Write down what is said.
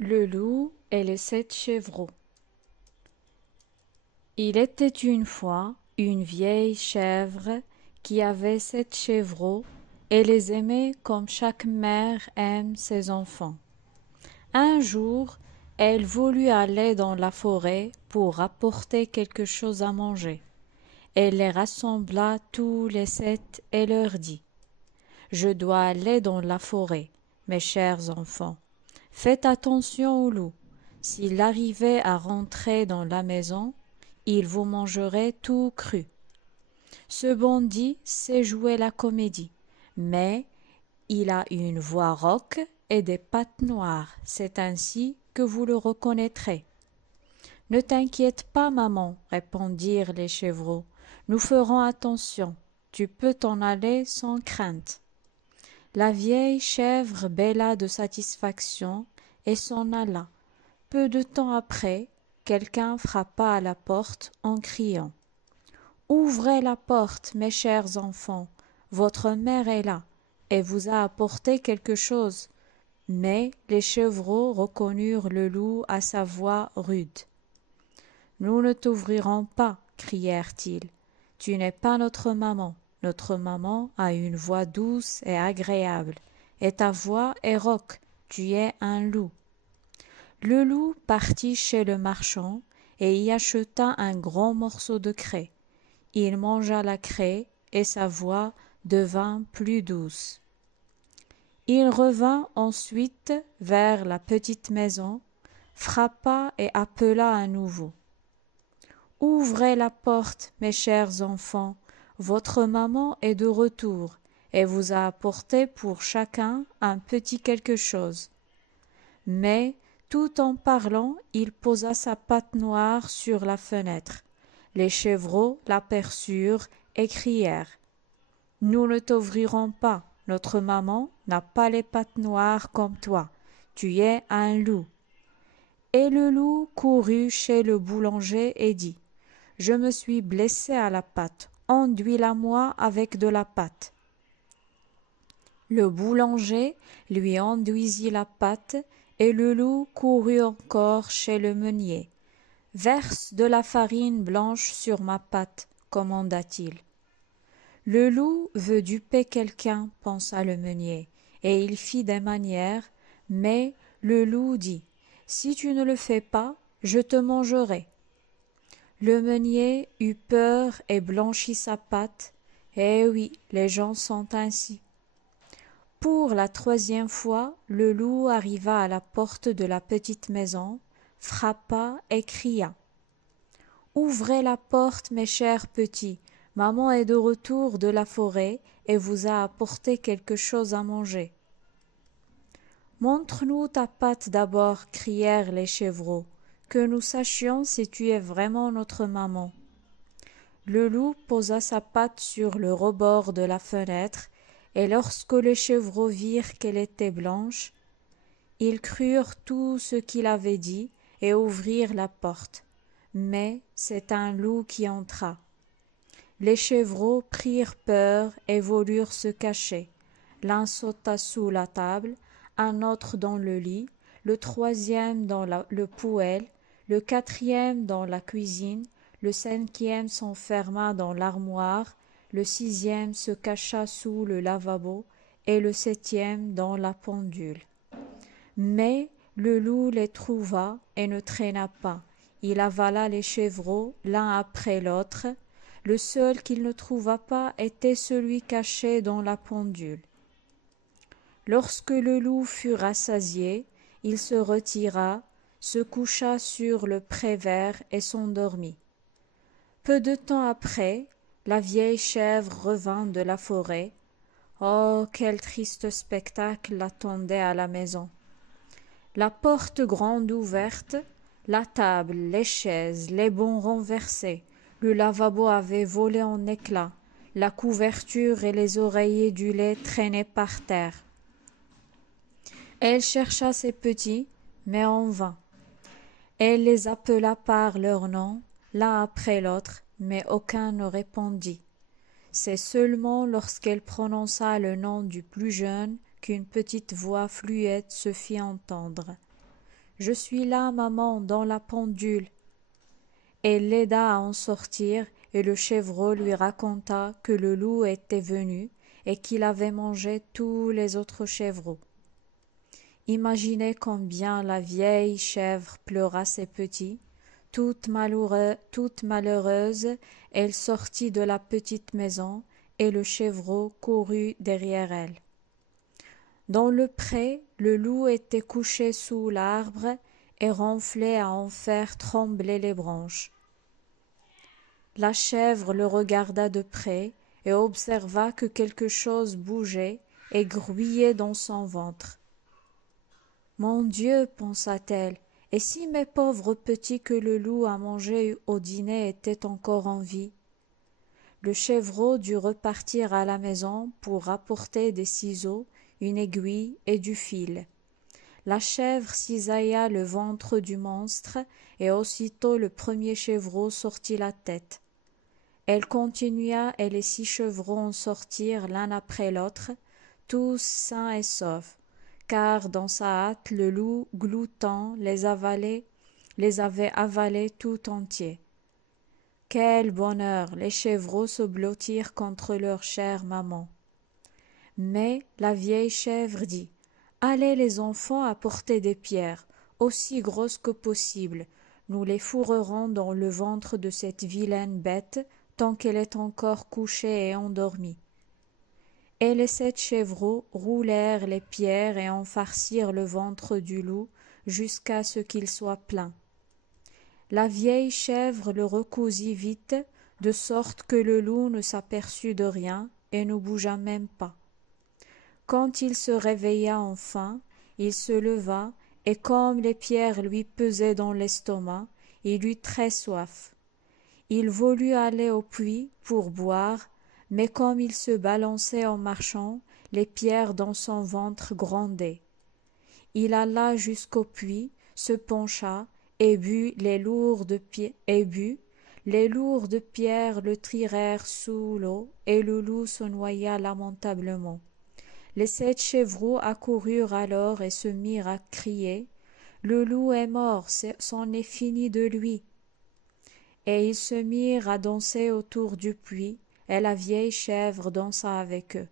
Le loup et les 7 chevreaux. Il était une fois une vieille chèvre qui avait 7 chevreaux et les aimait comme chaque mère aime ses enfants. Un jour, elle voulut aller dans la forêt pour apporter quelque chose à manger. Elle les rassembla tous les 7 et leur dit: Je dois aller dans la forêt, mes chers enfants. Faites attention au loup. S'il arrivait à rentrer dans la maison, il vous mangerait tout cru. Ce bandit sait jouer la comédie, mais il a une voix rauque et des pattes noires. C'est ainsi que vous le reconnaîtrez. Ne t'inquiète pas, maman, répondirent les chevreaux. Nous ferons attention. Tu peux t'en aller sans crainte. La vieille chèvre bêla de satisfaction et s'en alla. Peu de temps après, quelqu'un frappa à la porte en criant: Ouvrez la porte, mes chers enfants, votre mère est là et vous a apporté quelque chose. Mais les chevreaux reconnurent le loup à sa voix rude. Nous ne t'ouvrirons pas, crièrent-ils. Tu n'es pas notre maman. Notre maman a une voix douce et agréable, et ta voix est rauque. Tu es un loup. Le loup partit chez le marchand et y acheta un grand morceau de craie. Il mangea la craie et sa voix devint plus douce. Il revint ensuite vers la petite maison, frappa et appela à nouveau. Ouvrez la porte, mes chers enfants, votre maman est de retour et vous a apporté pour chacun un petit quelque chose. Mais, tout en parlant, il posa sa patte noire sur la fenêtre. Les chevreaux l'aperçurent et crièrent: Nous ne t'ouvrirons pas, notre maman n'a pas les pattes noires comme toi, tu es un loup. Et le loup courut chez le boulanger et dit: Je me suis blessé à la patte, enduis-la-moi avec de la pâte. Le boulanger lui enduisit la pâte et le loup courut encore chez le meunier. Verse de la farine blanche sur ma pâte, commanda-t-il. Le loup veut duper quelqu'un, pensa le meunier, et il fit des manières, mais le loup dit: Si tu ne le fais pas, je te mangerai. Le meunier eut peur et blanchit sa pâte. Eh oui, les gens sont ainsi. Pour la 3e fois, le loup arriva à la porte de la petite maison, frappa et cria: Ouvrez la porte, mes chers petits, maman est de retour de la forêt et vous a apporté quelque chose à manger. Montre-nous ta patte d'abord, crièrent les chevreaux, que nous sachions si tu es vraiment notre maman. Le loup posa sa patte sur le rebord de la fenêtre, et lorsque les chevreaux virent qu'elle était blanche, ils crurent tout ce qu'il avait dit et ouvrirent la porte. Mais c'est un loup qui entra. Les chevreaux prirent peur et voulurent se cacher. L'un sauta sous la table, un autre dans le lit, le 3e dans le poêle, le 4e dans la cuisine, le 5e s'enferma dans l'armoire, le 6e se cacha sous le lavabo et le 7e dans la pendule. Mais le loup les trouva et ne traîna pas. Il avala les chevreaux l'un après l'autre. Le seul qu'il ne trouva pas était celui caché dans la pendule. Lorsque le loup fut rassasié, il se retira, se coucha sur le pré vert et s'endormit. Peu de temps après, la vieille chèvre revint de la forêt. Oh, quel triste spectacle l'attendait à la maison! La porte grande ouverte, la table, les chaises, les bancs renversés, le lavabo avait volé en éclats, la couverture et les oreillers du lait traînaient par terre. Elle chercha ses petits, mais en vain. Elle les appela par leur nom, l'un après l'autre, mais aucun ne répondit. C'est seulement lorsqu'elle prononça le nom du plus jeune qu'une petite voix fluette se fit entendre. Je suis là, maman, dans la pendule. Elle l'aida à en sortir, et le chevreau lui raconta que le loup était venu et qu'il avait mangé tous les autres chevreaux. Imaginez combien la vieille chèvre pleura ses petits. Toute malheureuse, elle sortit de la petite maison, et le chevreau courut derrière elle. Dans le pré, le loup était couché sous l'arbre et ronflait à en faire trembler les branches. La chèvre le regarda de près et observa que quelque chose bougeait et grouillait dans son ventre. Mon Dieu, pensa-t-elle, et si mes pauvres petits que le loup a mangés au dîner étaient encore en vie? Le chevreau dut repartir à la maison pour rapporter des ciseaux, une aiguille et du fil. La chèvre cisailla le ventre du monstre, et aussitôt le premier chevreau sortit la tête. Elle continua, et les 6 chevrons sortirent l'un après l'autre, tous sains et saufs, car dans sa hâte le loup, gloutant, les avait avalés tout entiers. Quel bonheur! Les chevreaux se blottirent contre leur chère maman. Mais la vieille chèvre dit: Allez les enfants apporter des pierres, aussi grosses que possible. Nous les fourrerons dans le ventre de cette vilaine bête tant qu'elle est encore couchée et endormie. Et les 7 chevreaux roulèrent les pierres et en farcirent le ventre du loup jusqu'à ce qu'il soit plein. La vieille chèvre le recousit vite, de sorte que le loup ne s'aperçut de rien et ne bougea même pas. Quand il se réveilla enfin, il se leva, et comme les pierres lui pesaient dans l'estomac, il eut très soif. Il voulut aller au puits pour boire, mais comme il se balançait en marchant, les pierres dans son ventre grondaient. Il alla jusqu'au puits, se pencha, et but les lourdes pierres le tirèrent sous l'eau, et le loup se noya lamentablement. Les 7 chevreaux accoururent alors et se mirent à crier: Le loup est mort, c'en est fini de lui. Et ils se mirent à danser autour du puits, et la vieille chèvre dansa avec eux.